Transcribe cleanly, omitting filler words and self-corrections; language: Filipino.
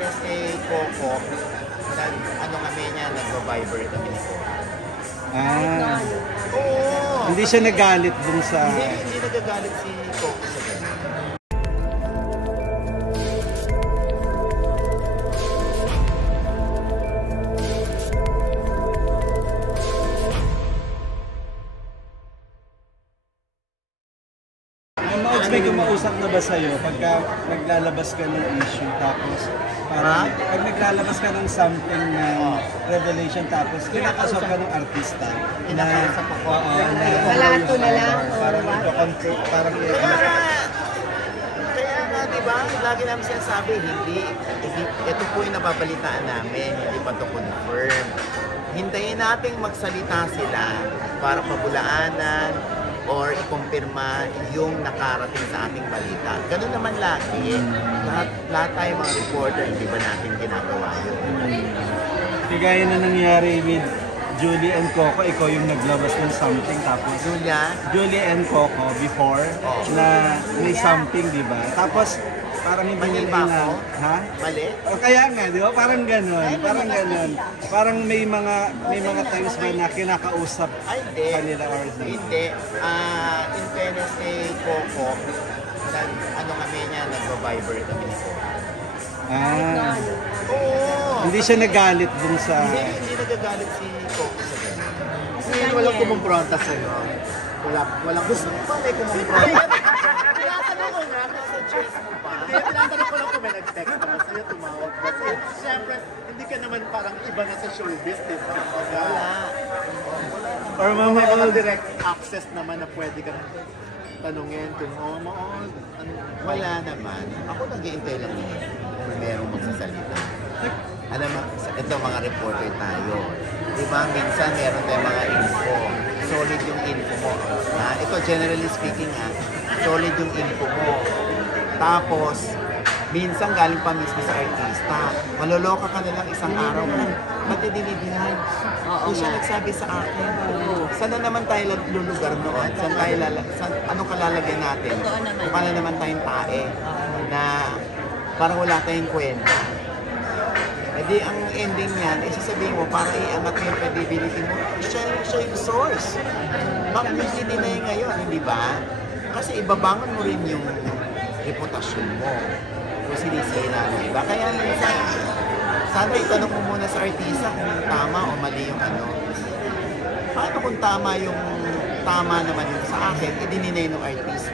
fairness kay Coco, ano kami niya, nagpa-Viber kami ni Coco. Oo. Hindi siya nagalit dun sa... Hindi nagagalit si Coco sa ganun. May kumausap na ba sa'yo pagka naglalabas ka ng issue tapos parang pag naglalabas ka ng something na revelation tapos kinakausap ka ng artista Kinakausap ako. Malato na lang. Parang parang Kaya nga, di ba? Lagi namin sinasabi, hindi, ito po yung nababalitaan namin, hindi pa ito confirm. Hintayin nating magsalita sila para pabulaanan or ikumpirma yung nakarating sa ating balita. Ganun naman lagi. Lahat tayo mga reporter, hindi ba natin ginagawa yun? Gaya na nangyari with Julie and Coco, ikaw yung naglabas ng something tapos Julie and Coco before na may something, di ba? Tapos parang hindi Mali nila ba na, ako? ha? Mali? O kaya nga, di ba? Parang ganun. Parang may mga times ba na kinakausap kanila or Hindi. In fairness kay Coco, ano kami niya, nagpa-Viber kami ni Coco. Oo. Hindi siya nagalit dun sa... Hindi nagagalit si Coco sa ganun. Kasi walang kumumpronta sa'yo. Walang gusto mo pa, may kumumpronta. Tinatanong ko nga, sa church mo pa. Tinatanong ko lang kung may nag-text naman sa'yo, tumawag. Kasi siyempre, hindi ka naman parang iba na sa showbiz, di ba? Or May mga direct access naman na pwede kang tanungin kung Wala naman. Ako nag-iintay lang yun kung merong magsasalita. Alam mo, ito mga reporter tayo. Di ba, minsan meron tayong mga info. Solid yung info mo. Ito, generally speaking, solid yung info mo. Tapos, minsan galing pa mismo sa artista. Maloloka ka na lang isang araw. Ba't dinidinay? Kung siya nagsabi sa akin, saan na naman tayo lulugar noon? Anong kalalagyan natin? Kung na naman tayong tae na parang wala tayong kwenta. E di ang ending niyan, sasabihin mo, para iangat mo yung credibility mo, siya yung source. Bakit yung dinay ngayon, hindi ba? Kasi ibabangon mo rin yung reputasyon mo kung sinisira mo, diba? Kaya minsan, sana itanong mo muna sa artista kung tama o mali yung ano. Paano kung tama naman yung sa akin, idininay ng artista?